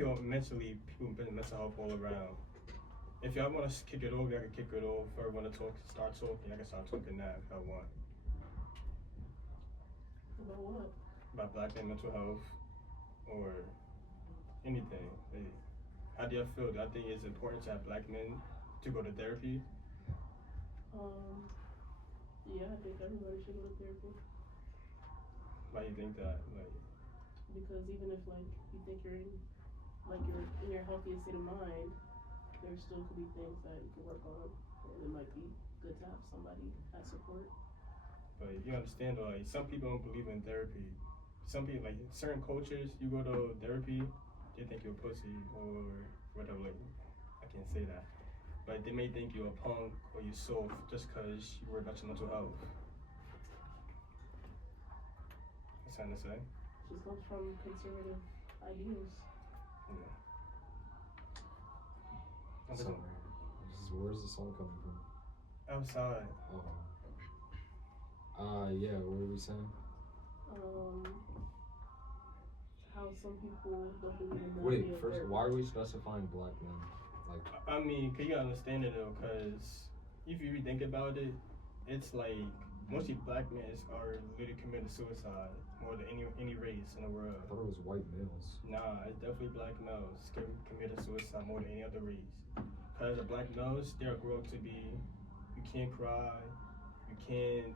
people mentally, people with mental health all around. If y'all want to kick it over, I can kick it over. If I want to start talking, I can start talking now if I want. About what? About black men mental health or anything. How do you feel? Do I think it's important to have black men to go to therapy? Yeah, I think everybody should go to therapy. Why do you think that? Like, because even if like you think you're in your healthiest state of mind, there still could be things that you can work on, and it might be good to have somebody as support. But you understand, like some people don't believe in therapy. Some people, like certain cultures, you go to therapy, they think you're a pussy or whatever. Like, I can't say that, but they may think you're a punk or you're soft just because you worry about your mental health. That's something to say. Just comes from conservative ideals. Yeah. So, where's the song coming from? Outside. Yeah, what were we saying? How some people don't believe in Wait, first, why are we specifying black men? Like, I mean, can you understand it though? Because if you really think about it, it's like mostly black men are literally committing suicide more than any race in the world. I thought it was white males. Nah, it's definitely black males committing suicide more than any other race. Because the black males, they'll grow up to be, you can't cry, you can't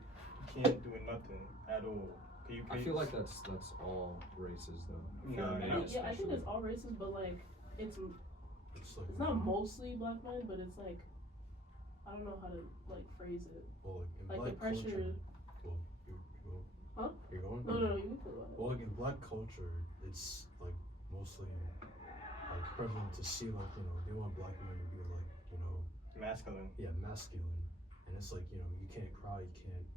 do nothing at all. I feel like that's all races though. No, yeah, I think it's all races, but like it's not mostly black men, but it's like I don't know how to like phrase it. Well, like the pressure. Well, Huh? You're going? No, you can feel it. Well, like in black culture, it's like mostly like prevalent to see like they want black men to be like masculine. Yeah, masculine, and it's like you can't cry, you can't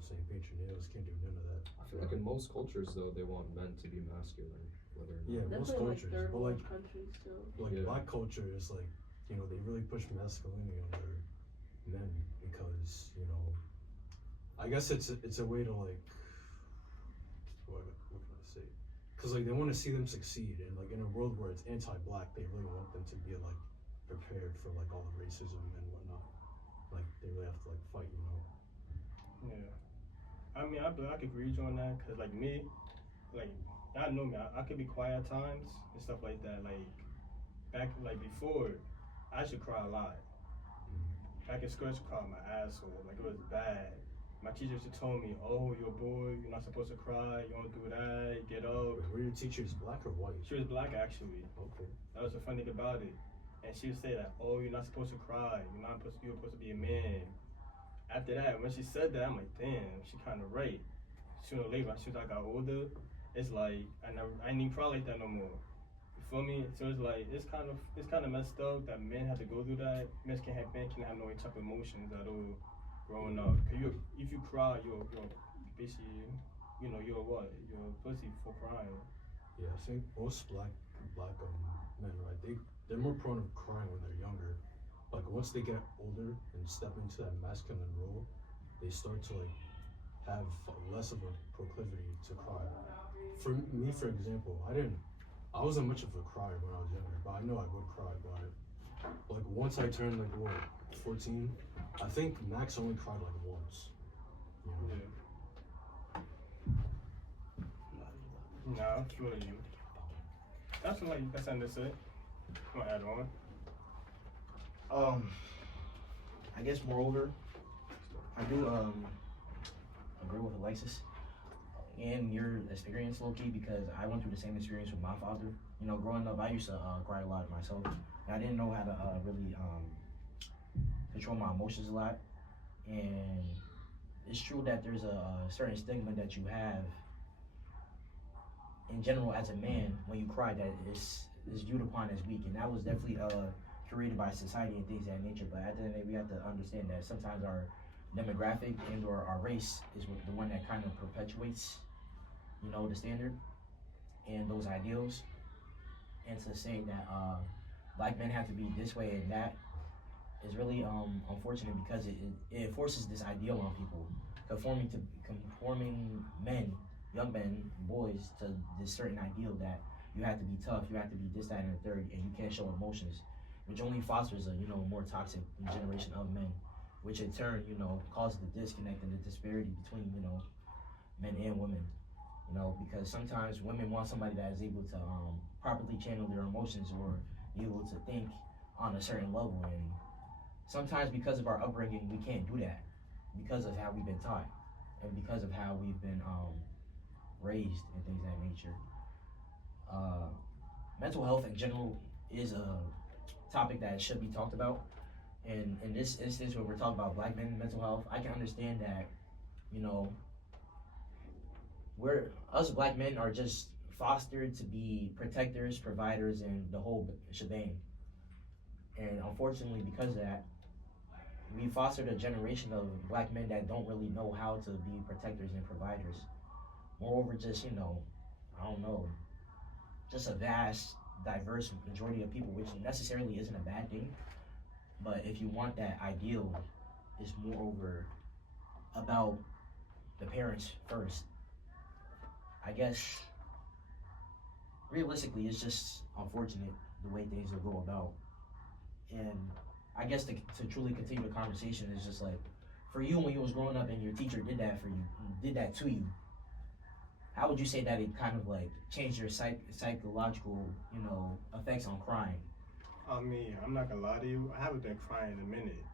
saying paint your nails, can't do none of that. I feel like in most cultures though they want men to be masculine, whether or not. Yeah, most cultures, like but like countries too. Black culture is like they really push masculinity on their men because I guess it's a way to like what can I say? Because like they want to see them succeed, and like in a world where it's anti-black, they really want them to be like prepared for like all the racism and whatnot. Like they really have to like fight, Yeah, I mean, I could agree with you on that, cause like me, like y'all know me, I could be quiet at times and stuff like that. Like back like before, I should cry a lot. Back in school, I should cry my ass off. Like it was bad. My teacher used to tell me, "Oh, you're a boy. You're not supposed to cry. You don't do that. Get up." Wait, were your teachers black or white? She was black actually. Okay. That was the funny thing about it. And she would say that, "Oh, you're not supposed to cry. You're supposed to be a man." After that, when she said that, I'm like, damn, she kind of right. Sooner or later, as soon as I got older, it's like I didn't even cry like that no more. You feel me? So it's like it's kind of messed up that men have to go through that. Men can't have no type of emotions at all growing up. Cause if you cry, you're basically you're what? You're a pussy for crying. Yeah, I think most black men, right? They're more prone to crying when they're younger. Like once they get older and step into that masculine role, they start to like have less of a proclivity to cry. For me, for example, I wasn't much of a crier when I was younger, but I know I would cry about it. But like once I turned like 14, I think Max only cried like once. Yeah. Nah, I feel you. That's something to say. I'm gonna add on. I guess moreover, I do agree with Alexis and your experience, low-key, because I went through the same experience with my father. Growing up, I used to cry a lot myself, and I didn't know how to really control my emotions a lot. And it's true that there's a certain stigma that you have in general as a man when you cry that is viewed upon as weak, and that was definitely created by society and things of that nature. But at the end of the day, we have to understand that sometimes our demographic and or our race is the one that kind of perpetuates, the standard and those ideals. And to say that black men have to be this way and that is really unfortunate, because it forces this ideal on people, conforming men, young men, boys, to this certain ideal that you have to be tough, you have to be this, that, and the third, and you can't show emotions, which only fosters a more toxic generation of men, which in turn causes the disconnect and the disparity between men and women. Because sometimes women want somebody that is able to properly channel their emotions or be able to think on a certain level, and sometimes because of our upbringing we can't do that because of how we've been taught and because of how we've been raised and things of that nature. Mental health in general is a topic that should be talked about, and in this instance where we're talking about black men and mental health, I can understand that us black men are just fostered to be protectors, providers, and the whole shebang. And unfortunately, because of that, we fostered a generation of black men that don't really know how to be protectors and providers. Moreover, just, I don't know, just a vast, diverse majority of people, which necessarily isn't a bad thing. But if you want that ideal, it's moreover about the parents first. I guess, realistically, it's just unfortunate the way things will go about. And I guess to truly continue the conversation is just like, for you when you was growing up and your teacher did that for you, did that to you, how would you say that it kind of like changed your psychological, effects on crying? I mean, I'm not gonna lie to you. I haven't been crying in a minute.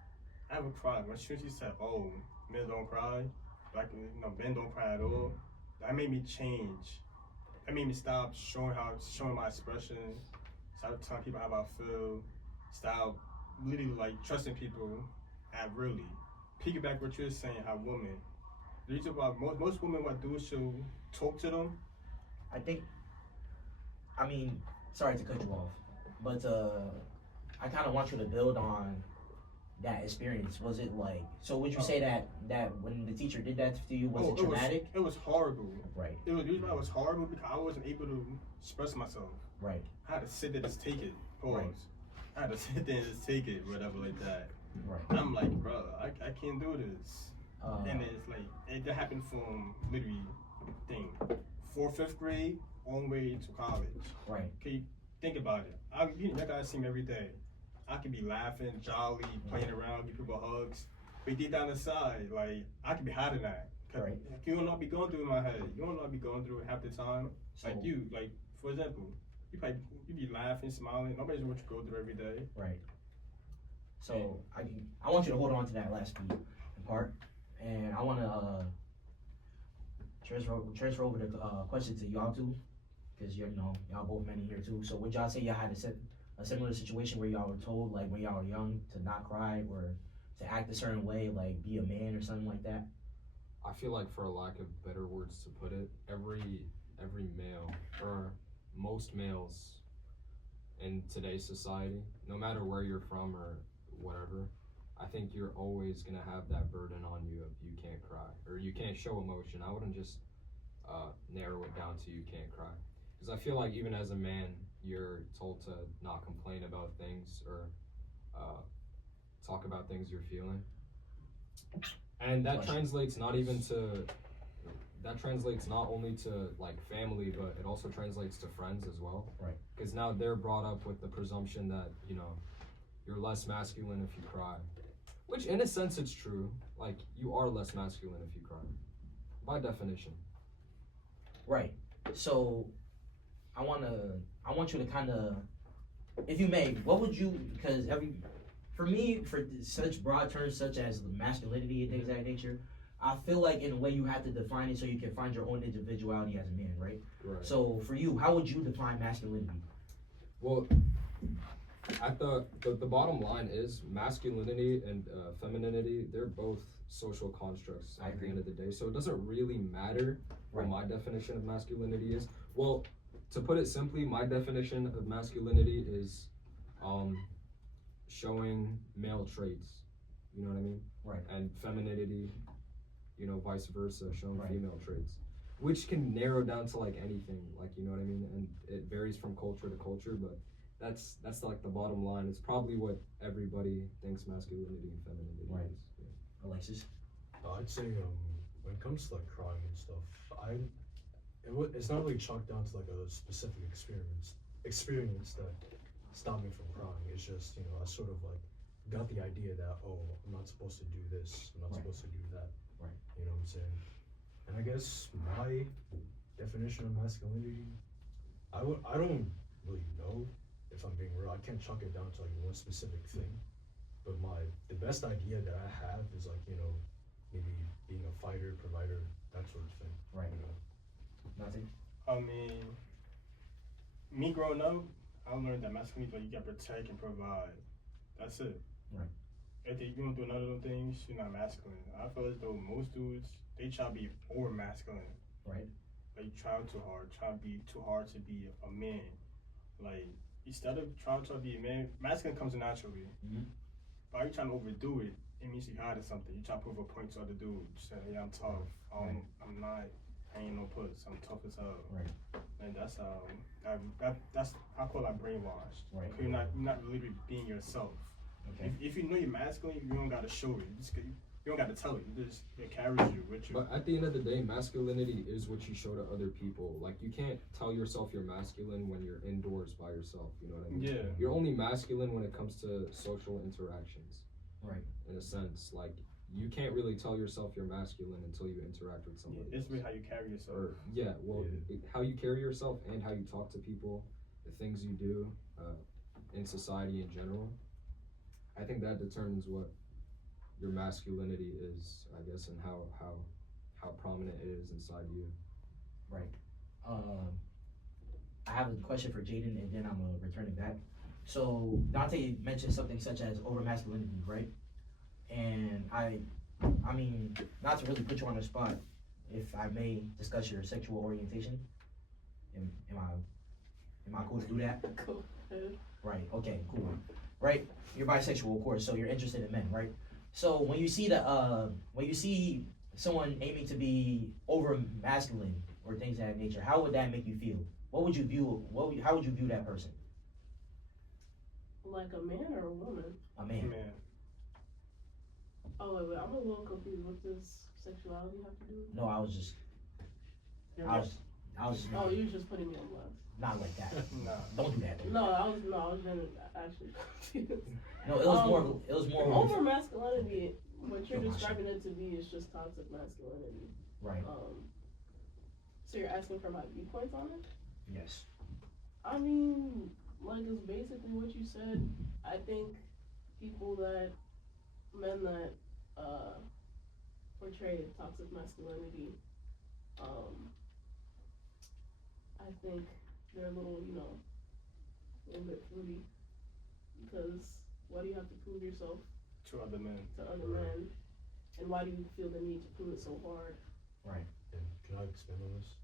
I haven't cried. When she said, "Oh, men don't cry," men don't cry at all. That made me change. That made me stop showing my expression. Stop telling people how I feel. Stop literally trusting people. And really piggyback what you're saying. How women. The reason why most women what do is to talk to them. I mean, sorry to cut you off, but I kind of want you to build on that experience. Was it like, so would you say that when the teacher did that to you, was it traumatic? It was horrible. Right. The reason why it was horrible because I wasn't able to express myself. Right. I had to sit there and just take it. Pause. Right. I had to sit there and just take it, whatever like that. Right. And I'm like, bro, I can't do this. And it's like, that happened from literally, 4th, 5th grade, all the way to college. Right. Okay, think about it. That guy see me every day. I could be laughing, jolly, playing around, give people hugs. But deep down inside, I could be hiding that. Right. You don't know what I be going through in my head. You don't know what I be going through half the time. So, For example, you be laughing, smiling. Nobody's what you go through every day. Right. So I want you to hold on to that last beat and part, and I want to transfer over the question to y'all too, because y'all both men here too. So would y'all say y'all had a similar situation where y'all were told when y'all were young to not cry or to act a certain way, like be a man or something like that? I feel like, for a lack of better words to put it, every male, or most males in today's society, no matter where you're from or whatever, I think you're always gonna have that burden on you of you can't cry or you can't show emotion. I wouldn't just narrow it down to you can't cry, because I feel like even as a man, you're told to not complain about things or talk about things you're feeling, and that translates not only to family, but it also translates to friends as well. Right. Because now they're brought up with the presumption that you're less masculine if you cry, which in a sense it's true. You are less masculine if you cry, by definition. Right. So I want you to kind of, if you may, what would you, because for me, for such broad terms such as masculinity and things of that nature, I feel like in a way you have to define it so you can find your own individuality as a man, right? Right. So for you, how would you define masculinity? Well, at the bottom line is masculinity and femininity, they're both social constructs at the end of the day. So it doesn't really matter what my definition of masculinity is. Well, to put it simply, my definition of masculinity is showing male traits, you know what I mean? Right. And femininity, vice versa, showing female traits, which can narrow down to anything, you know what I mean? And it varies from culture to culture, but that's the bottom line. It's probably what everybody thinks masculinity and femininity is. Yeah. Alexis? I'd say when it comes to crying and stuff, it's not really chalked down to like a specific experience that stopped me from crying. It's just, you know, I sort of like got the idea that, oh, I'm not supposed to do this, I'm not Right. supposed to do that. Right. You know what I'm saying? And I guess my definition of masculinity, I don't really know, if I'm being real. I can't chalk it down to like one specific thing. But the best idea that I have is like, you know, maybe being a fighter, provider, that sort of thing. Right. You know? Nothing. I mean, me growing up, I learned that masculinity, like, you gotta protect and provide. That's it. Right. If you don't do none of those things, you're not masculine. I feel as though most dudes, they try to be over masculine. Right. Like, you try too hard, try to be too hard to be a man. Like, instead of trying to be a man, masculine comes naturally. Mhm. But you trying to overdo it, it means you hiding something. You try to prove a point to other dudes. Say, yeah, I'm tough. I'm not. I ain't no puss. I'm tough as hell. Right. And that's that's I call that brainwashed. Right. You're not really being yourself. Okay. If you know you're masculine, you don't gotta show it. You don't gotta tell it. It carries you with you. But at the end of the day, masculinity is what you show to other people. Like, you can't tell yourself you're masculine when you're indoors by yourself. You know what I mean? Yeah. You're only masculine when it comes to social interactions. Right. In a sense, like, you can't really tell yourself you're masculine until you interact with somebody. It's really how you carry yourself. Or how you carry yourself and how you talk to people, the things you do in society in general. I think that determines what your masculinity is, I guess, and how prominent it is inside you. Right. I have a question for Jaden, and then I'm gonna return it back. So Dante mentioned something such as over masculinity, right? And I mean, not to really put you on the spot, if I may discuss your sexual orientation. Am I cool to do that? Cool. Right. Okay. Cool. Right. You're bisexual, of course, so you're interested in men, right? So when you see someone aiming to be over masculine or things of that nature, how would that make you feel? How would you view that person? Like a man or a woman? A man. Man. Oh wait, I'm a little confused. What does sexuality have to do with it? No, I was just. Oh, you was just putting me on blast. Not like that. Nah. Don't do that. No, I was actually confused. No, it was more. Over masculinity. What you're describing it to be is just toxic masculinity. Right. So you're asking for my viewpoints on it? Yes. I mean, like, it's basically what you said. I think men that portray toxic masculinity, I think they're a little bit fruity, because why do you have to prove yourself To other men. to other men, and why do you feel the need to prove it so hard? Right. And can I expand on this?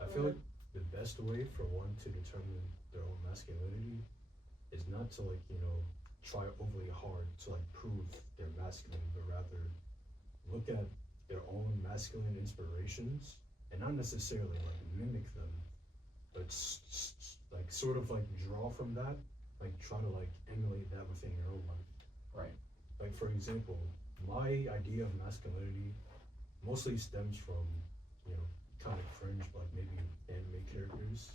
I feel like the best way for one to determine their own masculinity is not to, like, you know, try overly hard to, like, prove they're masculine, but rather look at their own masculine inspirations and not necessarily like mimic them, but like sort of like draw from that, like try to like emulate that within your own life. Right. Like, for example, my idea of masculinity mostly stems from, you know, kind of cringe, but like maybe anime characters.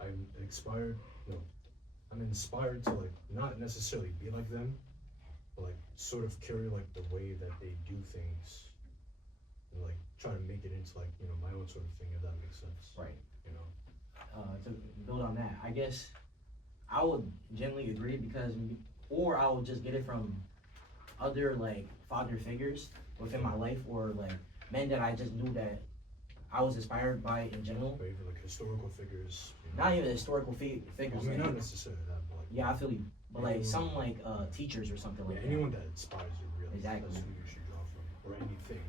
I'm inspired to like not necessarily be like them, but like sort of carry like the way that they do things, and like try to make it into like, you know, my own sort of thing, if that makes sense. Right. You know. To build on that, I guess I would generally agree, or I would just get it from other like father figures within my life, or like men that I just knew that I was inspired by in general. Or even like historical figures. You know? Not even historical figures. I mean, like, not necessarily that, but like. yeah, I feel you. But like some like teachers or something like that. Anyone that inspires you, really. Exactly. That's who you should draw from, or anything.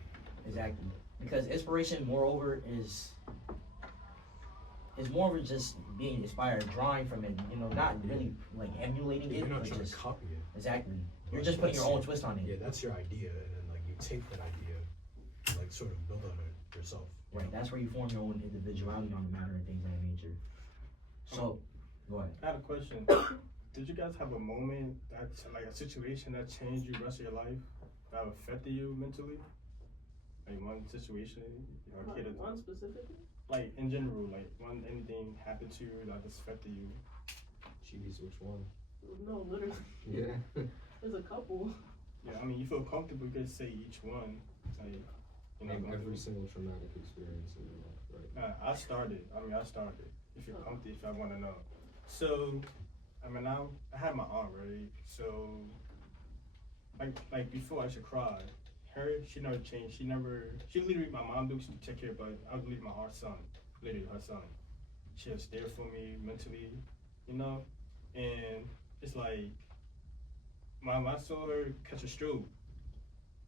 Exactly. Because inspiration, moreover, is more of just being inspired, drawing from it. You know, not really like emulating it. You're not but trying just, to copy it. Exactly. You're just putting your own twist on it. Yeah, that's your idea, and then like you take that idea, and, like sort of build on it yourself. Right. That's where you form your own individuality on the matter and things of that nature. So, go ahead. I had a question. Did you guys have a moment like a situation that changed you the rest of your life, that affected you mentally? Like one situation, you know, a kid. One specifically? Like in general, like when anything happened to you, like this affected you. Jeez, which one? No, literally, Yeah. there's a couple. Yeah, I mean, you feel comfortable, you could say each one. Like, you know, Like going every through. single traumatic experience in your life, right? I started. If you're comfy, if I want to know. So, I mean, I had my aunt, right? So, like before I should cry. She never changed. She literally, my mom do, she take care, but I was literally my aunt's son. Literally her son. She was there for me mentally, you know? And it's like, I saw her catch a stroke.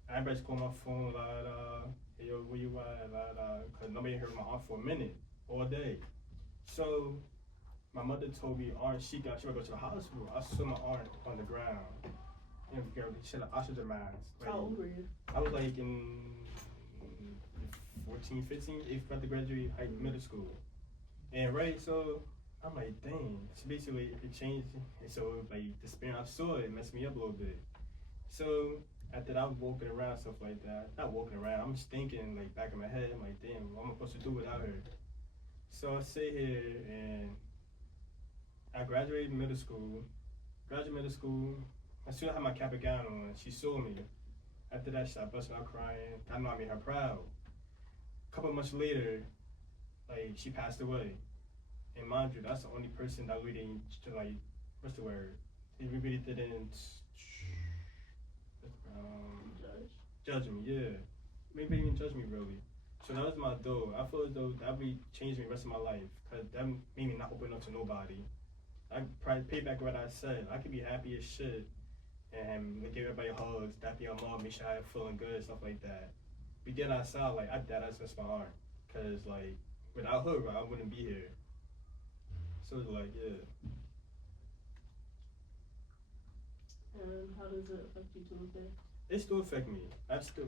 Everybody's calling my phone, la la, hey yo, where you at, la la, cause nobody heard my aunt for a minute, all day. So my mother told me, aunt, she would go to the hospital. I saw my aunt on the ground, and she had an oxygen mask. Like, How old were you? I was like in 14, 15, if about to graduate middle school. And right, so I'm like, dang. So basically, it changed. And so like the experience I saw, it messed me up a little bit. So after that, I was walking around, stuff like that. Not walking around, I'm just thinking like back in my head, I'm like, damn, what am I supposed to do without her? So I sit here and I graduated middle school. As soon as I had my cap and gown on, she saw me. After that, she started busting out crying. I know I made her proud. A couple months later, like she passed away. And mind you, that's the only person that really didn't, like, what's the word? He really didn't judge me, yeah. Maybe even judge me really. So that was my door. I feel as though that really changed me the rest of my life. Cause that made me not open up to nobody. I probably pay back what I said. I could be happy as shit and give everybody hugs, tap your mom, make sure I'm feeling good, stuff like that. But then I saw like that's just my heart. Cause like without her, I wouldn't be here. So it's like, yeah. And how does it affect you to this day? It still affect me.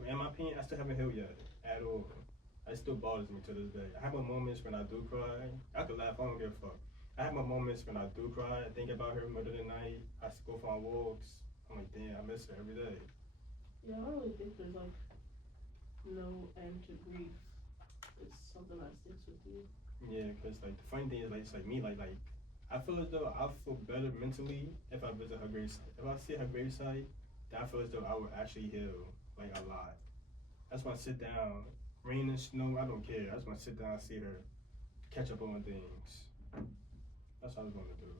In my opinion, I still haven't healed yet at all. It still bothers me to this day. I have my moments when I do cry. I could laugh, I don't give a fuck. I have my moments when I do cry. I think about her middle of the night. I go for my walks. I'm like, damn, I miss her every day. Yeah, I don't really think there's like no end to grief. It's something that sticks with you. Yeah, cause like the funny thing is like it's like me like I feel as though I feel better mentally if I visit her gravesite. If I see her gravesite, then I feel as though I would actually heal like a lot. That's when I sit down, rain and snow, I don't care. I just want to sit down and see her, catch up on things. That's what I was going to do.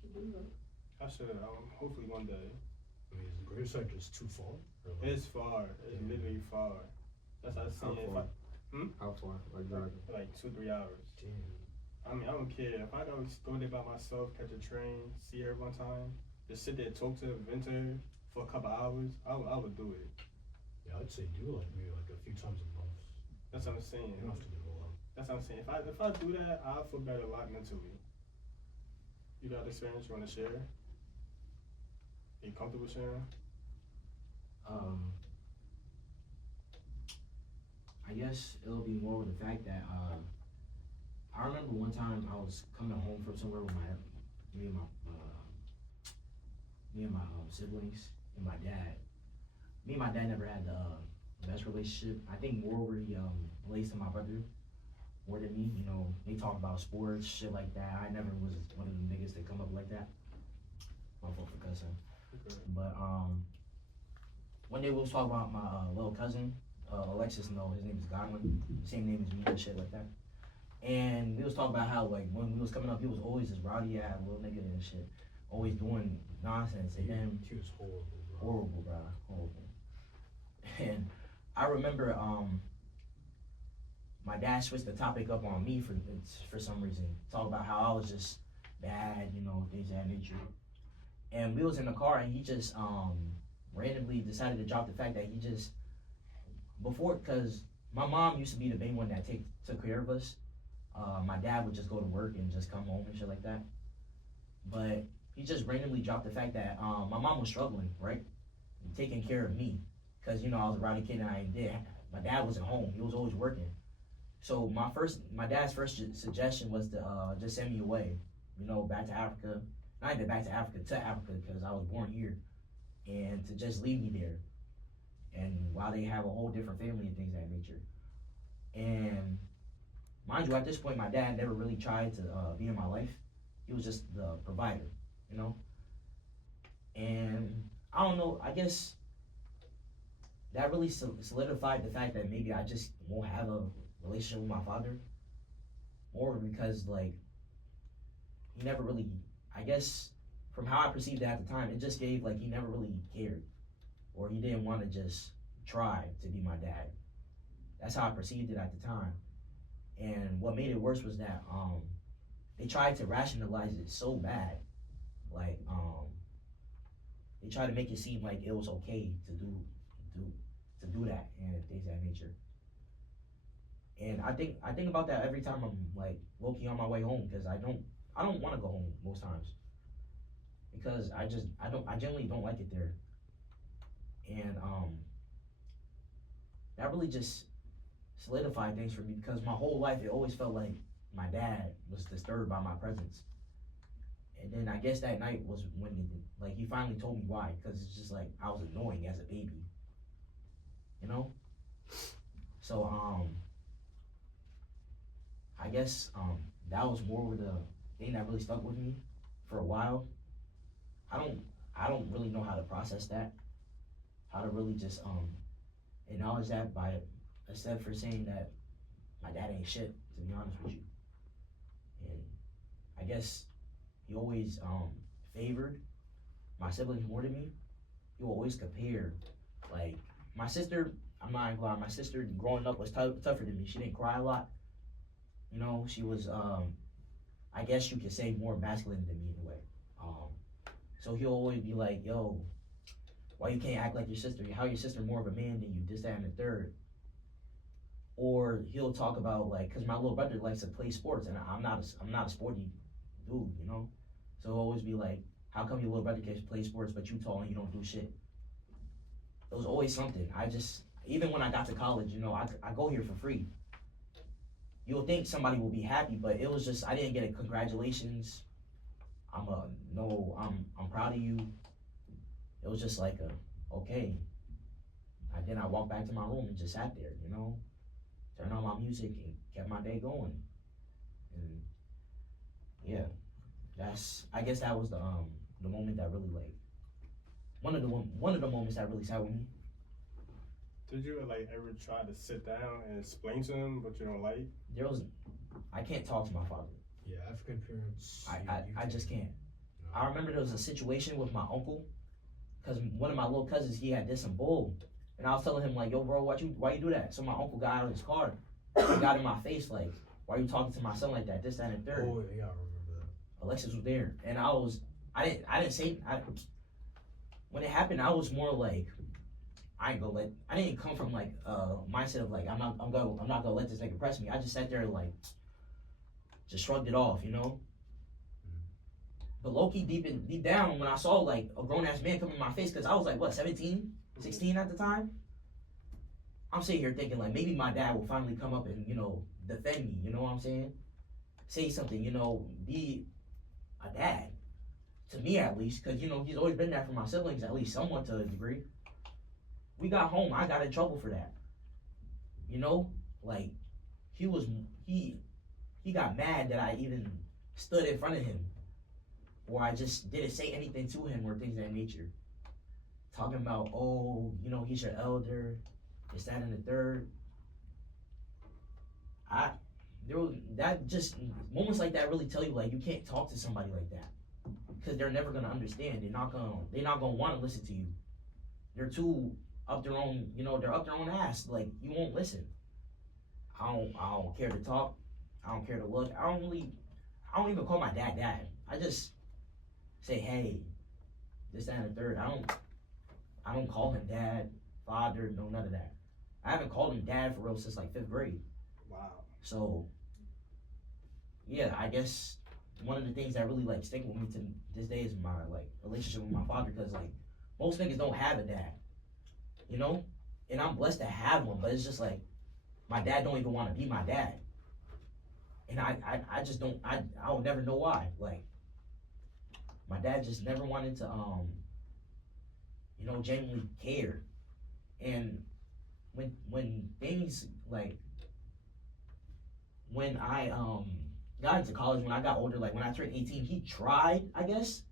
Should do that. I should. Hopefully one day. I mean, is the gravesite just too far? Or like, It's far. It's literally far. That's what I was saying. How far? Like driving? Like 2-3 hours. damn. I mean, I don't care. If I go there by myself, catch a train, see her one time, just sit there, talk to her, vent to her for a couple hours, I would do it. Yeah, I'd say do like maybe like a few times a month. That's what I'm saying. You don't have to do a lot. That's what I'm saying. If I do that, I'll feel better a lot mentally. You got experience you want to share? Are you comfortable sharing? I guess it'll be more with the fact that I remember one time I was coming home from somewhere with me and my siblings and my dad. Me and my dad never had the best relationship. I think moreover he relates to my brother more than me. You know, they talk about sports, shit like that. I never was one of the niggas that come up like that. My fault for cussing. Okay. But one day we was talking about my little cousin, Alexis. No, his name is Godwin. Same name as me and shit like that. And we was talking about how like when we was coming up, he was always this rowdy ass little nigga and shit, always doing nonsense. And then He was horrible, bro. horrible, bro, horrible. And I remember my dad switched the topic up on me for some reason. Talk about how I was just bad, you know, things of that nature. And we was in the car and he just randomly decided to drop the fact that he just cause my mom used to be the main one that took care of us. My dad would just go to work and just come home and shit like that. But he just randomly dropped the fact that my mom was struggling, right? Taking care of me. Cause you know, I was a rowdy kid and my dad wasn't home. He was always working. So my dad's first suggestion was to just send me away, you know, back to Africa. Not even back to Africa, because I was born here. And to just leave me there. And while they have a whole different family and things of that nature. And mind you, at this point, my dad never really tried to be in my life. He was just the provider, you know? And I don't know, I guess that really solidified the fact that maybe I just won't have a relationship with my father. Or because, like, he never really, I guess, from how I perceived it at the time, it just gave, like, he never really cared. Or he didn't want to just try to be my dad. That's how I perceived it at the time. And what made it worse was that they tried to rationalize it so bad. Like, they tried to make it seem like it was okay to do that and things of that nature. And I think about that every time I'm like low-key on my way home, because I don't want to go home most times, because I generally don't like it there. And that really just solidified things for me, because my whole life it always felt like my dad was disturbed by my presence. And then I guess that night was when he finally told me why, because it's just like I was annoying as a baby, you know. So I guess that was more of the thing that really stuck with me for a while. I don't really know how to process that, how to really just acknowledge that by except for saying that my dad ain't shit, to be honest with you. And I guess he always favored my siblings more than me. He will always compare, like, my sister, I'm not gonna lie, my sister growing up was tougher than me. She didn't cry a lot. You know, she was, I guess you could say, more masculine than me in a way. So he'll always be like, yo, why you can't act like your sister? How your sister more of a man than you, this, that, and the third. Or he'll talk about, like, because my little brother likes to play sports, and I'm not a sporty dude, you know? So he'll always be like, how come your little brother can play sports, but you tall and you don't do shit? It was always something. Even when I got to college, you know, I go here for free. You'll think somebody will be happy, but it was just, I didn't get a congratulations. I'm proud of you. It was just like okay. And then I walked back to my room and just sat there, you know, turned on my music and kept my day going. And yeah, I guess that was the moment that really, like, one of the moments that really sat with me. Did you like ever try to sit down and explain to him what you don't like? I can't talk to my father. Yeah, African parents. I just can't. No. I remember there was a situation with my uncle, because one of my little cousins, he had did some bull, and I was telling him like, yo bro, why you do that? So my uncle got out of his car, he got in my face like, why are you talking to my son like that? This, that, and the third. Oh yeah, I remember that. Alexis was there, and when it happened, I was more like, I didn't come from like a mindset of like, I'm not gonna let this nigga press me. I just sat there like, just shrugged it off, you know. But low-key, deep down, when I saw like a grown-ass man come in my face, because I was like, what, 17, 16 at the time? I'm sitting here thinking like, maybe my dad will finally come up and, you know, defend me, you know what I'm saying? Say something, you know, be a dad. To me at least, because, you know, he's always been there for my siblings, at least somewhat to a degree. We got home, I got in trouble for that. You know? Like, he got mad that I even stood in front of him, or I just didn't say anything to him, or things of that nature. Talking about, oh, you know, he's your elder, this, that, and the third. Moments like that really tell you, like, you can't talk to somebody like that, because they're never gonna understand. They're not gonna want to listen to you. They're too up their own, you know, they're up their own ass. Like, you won't listen. I don't care to talk. I don't care to look. I don't even call my dad dad. I just say, hey, this, that, and the third. I don't call him dad, father, no, none of that. I haven't called him dad for real since like 5th grade. Wow. So, yeah, I guess one of the things that really like stick with me to this day is my like relationship with my father, because like most niggas don't have a dad, you know, and I'm blessed to have one, but it's just like my dad don't even want to be my dad, and I just don't, I'll never know why. Like, my dad just never wanted to you know, genuinely care. And when things like, when I got into college, when I got older, like when I turned 18, he tried, I guess,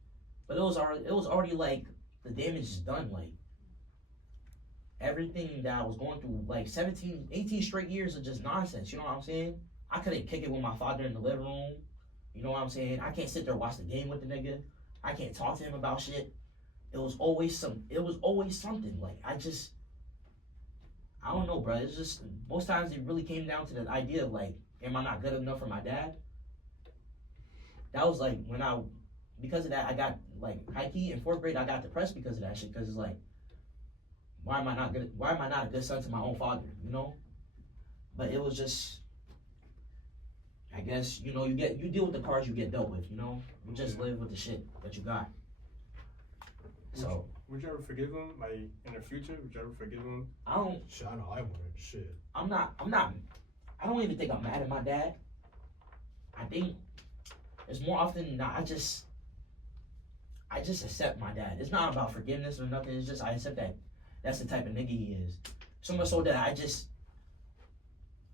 but it was already like the damage is done. Like everything that I was going through, like 17, 18 straight years of just nonsense. You know what I'm saying? I couldn't kick it with my father in the living room. You know what I'm saying? I can't sit there and watch the game with the nigga. I can't talk to him about shit. It was always something. Like I don't know, bro. It's just most times it really came down to the idea of like, am I not good enough for my dad? That was like because of that, I got like high key in 4th grade. I got depressed because of that shit. Because it's like, why am I not a good son to my own father? You know. But it was just, I guess, you know, you deal with the cards you get dealt with. You know, you just live with the shit that you got. So. Would you ever forgive him? Like in the future, would you ever forgive him? I don't. Shit, I know I wouldn't. Shit. I'm not. I don't even think I'm mad at my dad. I think it's more often than not, I just accept my dad. It's not about forgiveness or nothing. It's just I accept that that's the type of nigga he is. So much so that I just,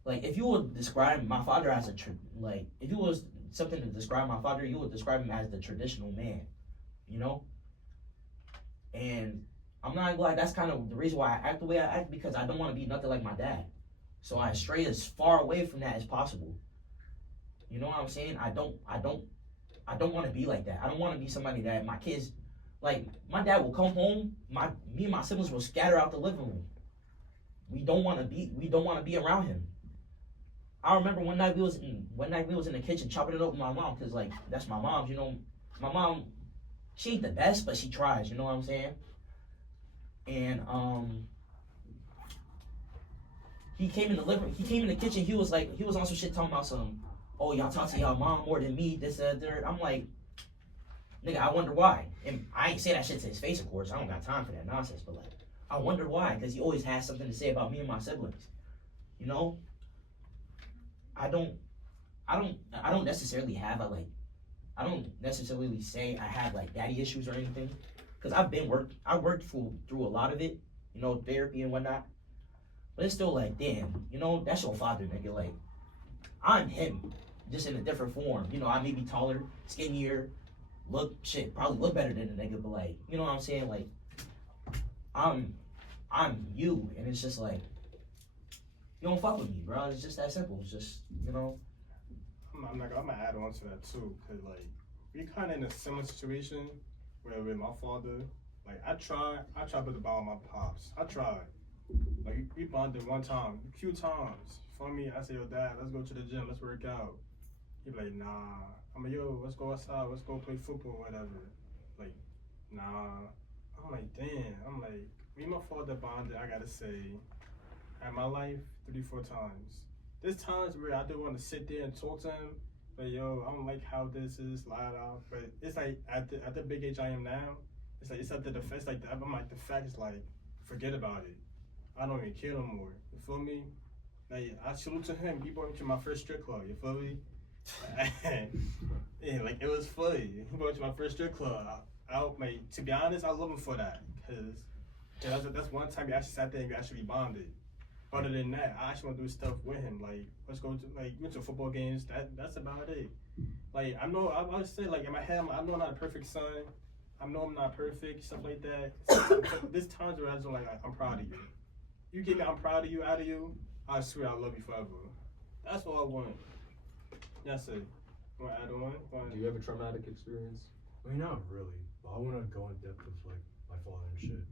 like, if you would describe my father as if you was something to describe my father, you would describe him as the traditional man, you know? And I'm not glad that's kind of the reason why I act the way I act, because I don't want to be nothing like my dad. So I stray as far away from that as possible. You know what I'm saying? I don't want to be like that. I don't want to be somebody that my kids, like, my dad will come home, me and my siblings will scatter out the living room. We don't want to be around him. I remember one night we was in the kitchen chopping it up with my mom, because like that's my mom, you know. My mom, she ain't the best, but she tries, you know what I'm saying? And he came in the kitchen, he was on some shit talking about some, oh, y'all talk to y'all mom more than me, this, that, third. I'm like, nigga, I wonder why. And I ain't say that shit to his face, of course. I don't got time for that nonsense, but like, I wonder why, because he always has something to say about me and my siblings. You know? I don't necessarily have I don't necessarily say I have like daddy issues or anything, because I worked through a lot of it, you know, therapy and whatnot. But it's still like, damn, you know, that's your father, nigga. Like, I'm him, just in a different form. You know, I may be taller, skinnier, probably look better than the nigga, but like, you know what I'm saying? Like, I'm you, and it's just like, you don't fuck with me, bro. It's just that simple. It's just, you know. I'm gonna add on to that too, cause like we kind of in a similar situation where with my father, like I tried with the bond with my pops. I tried. Like we bonded one time, a few times. For me, I said, yo, Dad, let's go to the gym, let's work out. He be like, nah. I'm like, yo, let's go outside, let's go play football, whatever. Like, nah. I'm like, damn. I'm like, me and my father bonded, I gotta say, at my life, 3-4 times. There's times where I do want to sit there and talk to him, but yo, I don't like how this is, out. But it's like, at the big age I am now, it's like, it's up to the fact, like, I'm like, the fact is like, forget about it. I don't even care no more. You feel me? Like, I salute to him. He brought me to my first strip club. You feel me? Yeah, like, it was funny. He brought me to my first strip club. Like, to be honest, I love him for that. Because that's one time we actually sat there and we actually bonded. Other than that, I actually want to do stuff with him. Like, let's go to, like, went to football games. That's about it. Like, I know, I always say, like, in my head, I know I'm not a perfect son. I know I'm not perfect, stuff like that. There's times where I just like, I'm proud of you. You get me, I'm proud of you, out of you, I swear I love you forever. That's all I want. That's it. Want to add on? Do you have a traumatic experience? I mean, not really, but I want to go in depth with like my father and shit.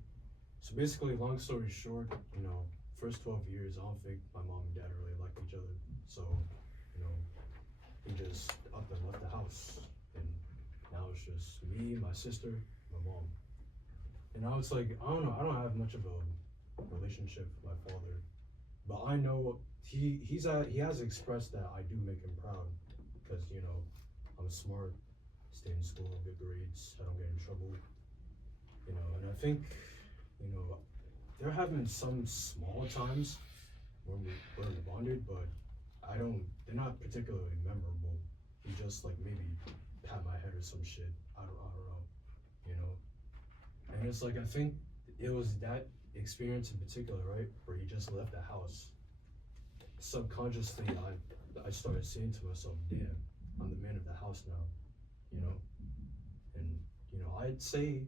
So basically, long story short, you know, first 12 years, I don't think my mom and dad really liked each other. So, you know, he just up and left the house, and now it's just me, my sister, my mom. And now it's like, I don't know, I don't have much of a relationship with my father, but I know he has expressed that I do make him proud, because, you know, I'm smart, stay in school, good grades, I don't get in trouble, you know. And I think, you know, there have been some small times when we bonded, but they're not particularly memorable. He just like maybe pat my head or some shit, I don't know, you know. And it's like, I think it was that experience in particular, right, where he just left the house. Subconsciously, I started saying to myself, damn, I'm the man of the house now, you know? And, you know, I'd say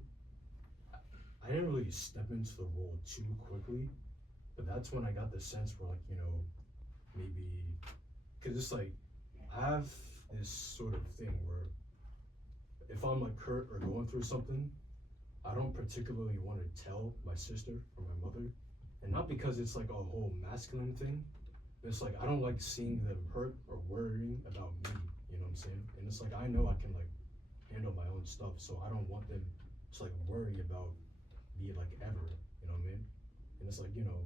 I didn't really step into the role too quickly, but that's when I got the sense where, like, you know, maybe, because it's like, I have this sort of thing where if I'm like hurt or going through something, I don't particularly want to tell my sister or my mother. And not because it's like a whole masculine thing, but it's like I don't like seeing them hurt or worrying about me, you know what I'm saying? And it's like I know I can like handle my own stuff, so I don't want them to like worry about me like ever, you know what I mean? And it's like, you know,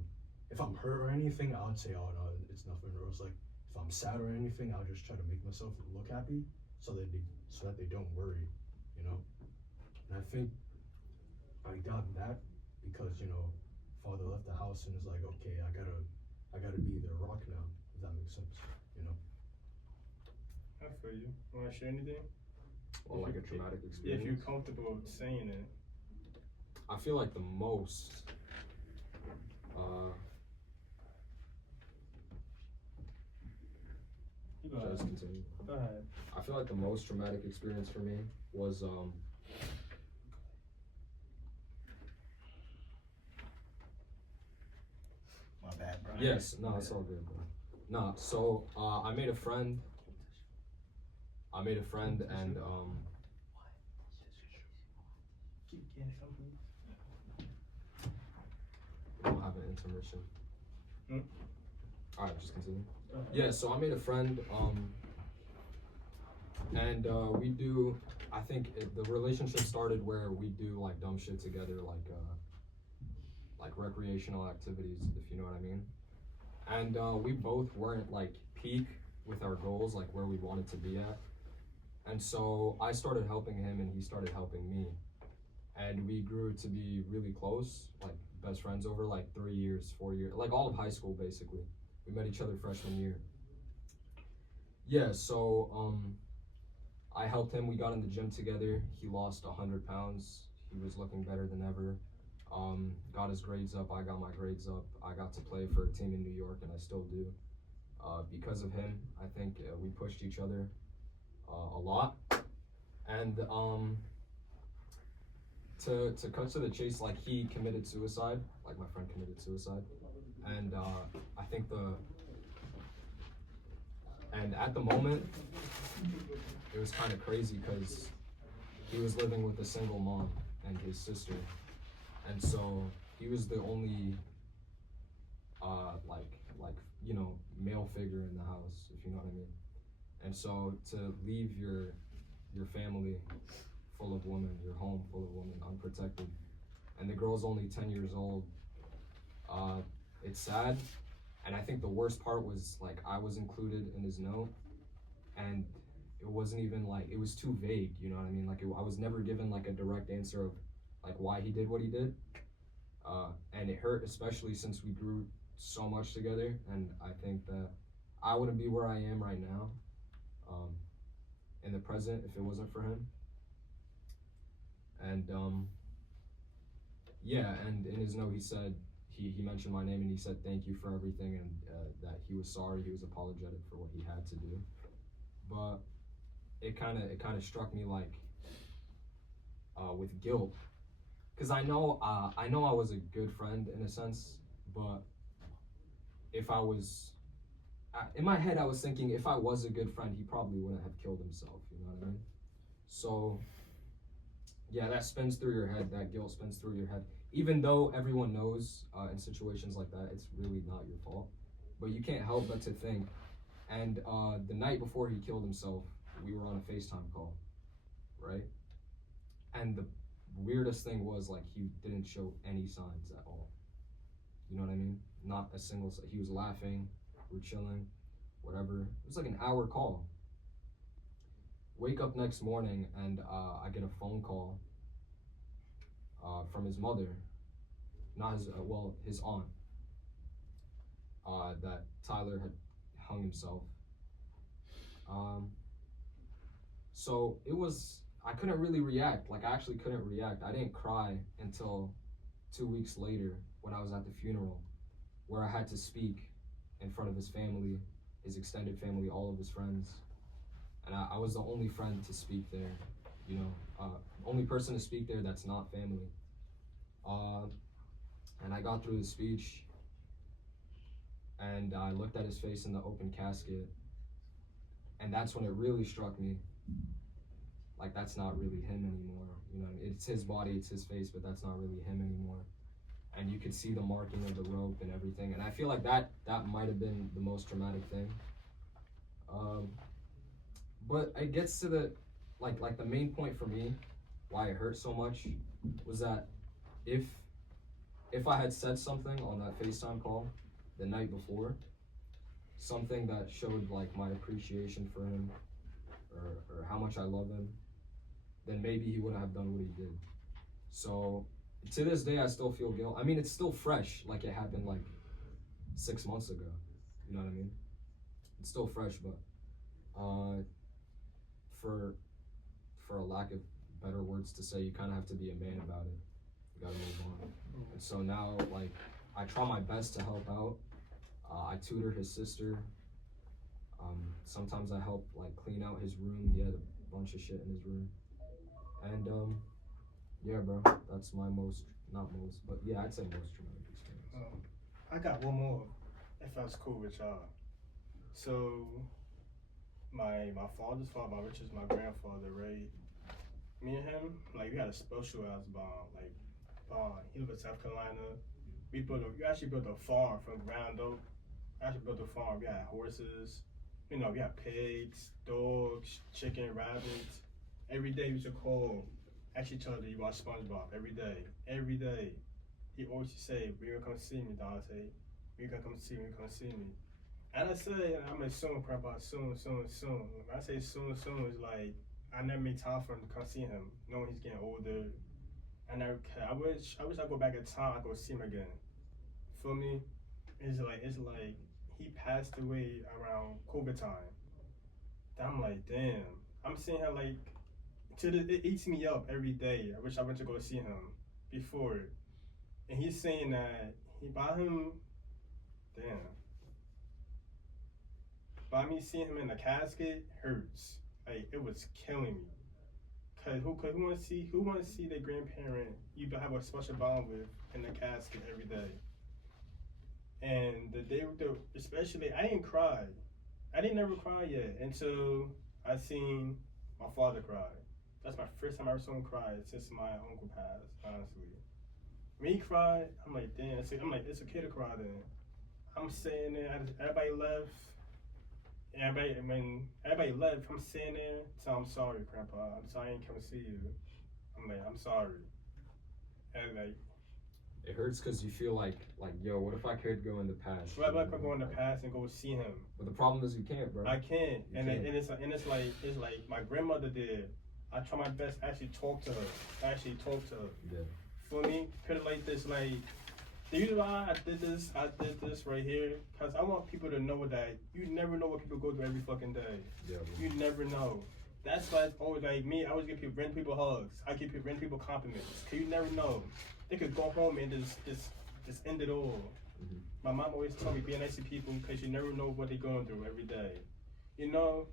if I'm hurt or anything, I would say, oh no, it's nothing. Or it's like if I'm sad or anything, I'll just try to make myself look happy so that they don't worry, you know? And I think I got that because, you know, father left the house and is like, okay, I gotta be their rock now, if that makes sense, you know? I feel you. Want to share anything? Or like a traumatic experience. If you're comfortable saying it. I feel like the most Go ahead. just continue. Go ahead. I feel like the most traumatic experience for me was My bad, bro. yes, no, it's all good, bro. No, so I made a friend and we don't have an intermission. Hmm? Alright, just continue. Go ahead. Yeah, so I made a friend, and we do. I think the relationship started where we do like dumb shit together, like recreational activities, if you know what I mean. And we both weren't like peak with our goals, like where we wanted to be at. And so I started helping him, and he started helping me, and we grew to be really close, like best friends over like 3 years, 4 years, like all of high school basically. We met each other freshman year. Yeah, so I helped him. We got in the gym together. He lost 100 pounds. He was looking better than ever. Got his grades up. I got my grades up. I got to play for a team in New York, and I still do. Because of him, I think we pushed each other a lot. And to cut to the chase, like he committed suicide. Like my friend committed suicide. And I think and at the moment, it was kind of crazy because he was living with a single mom and his sister, and so he was the only like you know, male figure in the house, if you know what I mean. And so to leave your family full of women, your home full of women, unprotected, and the girl's only 10 years old, it's sad. And I think the worst part was like I was included in his note, and it wasn't even like, it was too vague, you know what I mean? Like I was never given like a direct answer of like why he did what he did, and it hurt, especially since we grew so much together. And I think that I wouldn't be where I am right now, in the present, if it wasn't for him. And yeah, and in his note he said, he mentioned my name, and he said thank you for everything, and that he was sorry, he was apologetic for what he had to do. But it kind of struck me like with guilt, because I know I was a good friend in a sense, but if I was in my head, I was thinking if I was a good friend, he probably wouldn't have killed himself, you know what I mean? So yeah, that spins through your head, that guilt spins through your head, even though everyone knows in situations like that it's really not your fault, but you can't help but to think. And the night before he killed himself, we were on a FaceTime call, right? And the weirdest thing was, like, he didn't show any signs at all. You know what I mean? Not a single. He was laughing, we were chilling, whatever. It was like an hour call. Wake up next morning, and I get a phone call from his mother, not his, his aunt, that Tyler had hung himself. So it was, I couldn't really react. Like, I actually couldn't react. I didn't cry until 2 weeks later when I was at the funeral, where I had to speak in front of his family his extended family, all of his friends. And I was the only friend to speak there, you know, only person to speak there that's not family. And I got through the speech, and I looked at his face in the open casket, and that's when it really struck me. Like, that's not really him anymore, you know. It's his body, it's his face, but that's not really him anymore. And you could see the marking of the rope and everything, and I feel like that might have been the most traumatic thing. But it gets to the like the main point for me, why it hurt so much, was that if I had said something on that FaceTime call the night before, something that showed like my appreciation for him, or how much I love him, then maybe he wouldn't have done what he did. So to this day, I still feel guilt. I mean, it's still fresh, like it happened like 6 months ago. You know what I mean? It's still fresh, but for a lack of better words to say, you kind of have to be a man about it. You gotta move on. And so now, like, I try my best to help out. I tutor his sister. Sometimes I help like clean out his room. He had a bunch of shit in his room. And yeah, bro, that's my not most, but yeah, I'd say most traumatic experience. I got one more, if that's cool with y'all. So my father's father, which is my grandfather, right? Me and him, like, we had a special ass bond. Like, he lived in South Carolina. We actually built a farm from ground up. Actually built a farm. We had horses, you know, we had pigs, dogs, chicken, rabbits. Every day we used to call, actually tell her you watch SpongeBob every day. Every day. He always used to say, "When you gonna come see me, Dante? When you gonna come see me? Come see me?" And I say, I'm like, soon, Grandpa, soon. When I say soon, it's like I never make time for him to come see him, knowing he's getting older. And I wish I go back in time, I go see him again. Feel me? It's like he passed away around COVID time. I'm like, damn. I'm seeing him like it eats me up every day. I wish I went to go see him before. And he's saying that by me seeing him in the casket hurts. Like, it was killing me. Cause who wanna see their grandparent you have a special bond with in the casket every day? And especially, I didn't cry. I didn't never cry yet until I seen my father cry. That's my first time I ever saw him cry since my uncle passed, honestly. When he cried, I'm like, damn. It's okay to cry then. I'm sitting there, everybody left. When everybody left, I'm sitting there, so I'm sorry, Grandpa. I'm sorry I didn't come to see you. I'm like, I'm sorry. And like, it hurts because you feel like, yo, what if I could go in the past? What if I could go in the past and go see him? But the problem is you can't, bro. I can't. It's like my grandmother did. I try my best to actually talk to her. Yeah. For me, put it like this, like, the reason why I did this right here, because I want people to know that you never know what people go through every fucking day. Yeah. You never know. That's why it's always like me. I always give people hugs. I give people compliments. Cause you never know. They could go home and just end it all. Mm-hmm. My mom always told me be nice to people because you never know what they're going through every day. You know,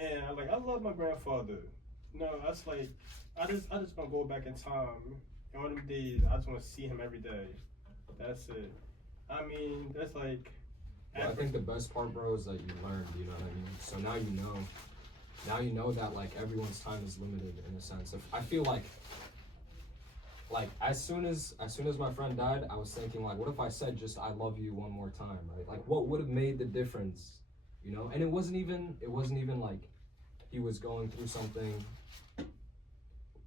and I love my grandfather. No, that's like I just want to go back in time. And one of the days I just want to see him every day. That's it. I mean, that's like. Well, I think the best part, bro, is that you learned. You know what I mean? So now you know. Now you know that like everyone's time is limited in a sense. If I feel like as soon as my friend died, I was thinking like, what if I said just "I love you" one more time, right? Like, what would have made the difference, you know? And it wasn't even like he was going through something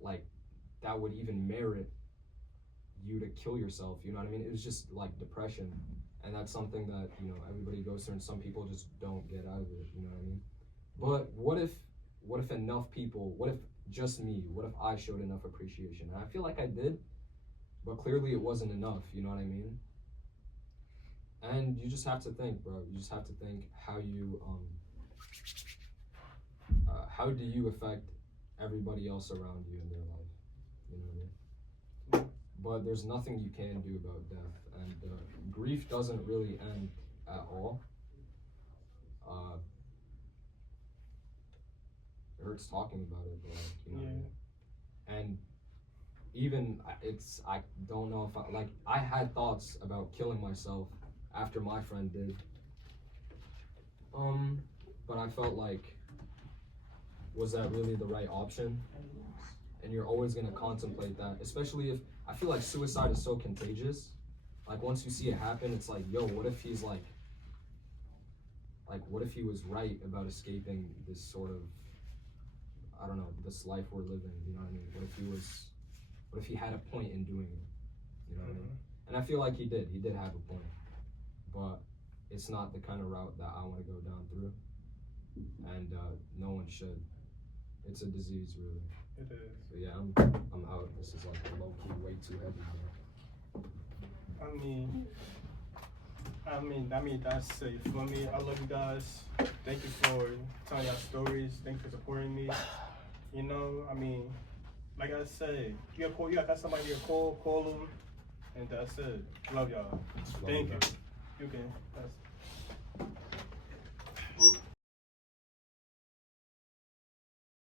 like that would even merit you to kill yourself. You know what I mean? It was just like depression, and that's something that, you know, everybody goes through, and some people just don't get out of it. You know what I mean? But what if enough people? What if just me? What if I showed enough appreciation? And I feel like I did, but clearly it wasn't enough. You know what I mean? And you just have to think, bro. You just have to think how do you affect everybody else around you in their life? You know what I mean? But there's nothing you can do about death, and grief doesn't really end at all. hurts talking about it, but like, you know what I Yeah. mean? And even I don't know if I had thoughts about killing myself after my friend did. But I felt like, was that really the right option? And you're always gonna contemplate that, especially if I feel like suicide is so contagious. Like once you see it happen, it's like, yo, what if he's like what if he was right about escaping this sort of, I don't know, this life we're living, you know what I mean? What if he had a point in doing it? You know what I mean? And I feel like he did have a point, but it's not the kind of route that I want to go down through, and no one should. It's a disease, really. It is. So yeah, I'm out. This is like low key way too heavy. I mean, that's it for me. I love you guys. Thank you for telling your stories. Thank you for supporting me. You know, I mean, like I said, you got somebody you call them, and that's it. Love y'all. Love Thank you. you. You can. That's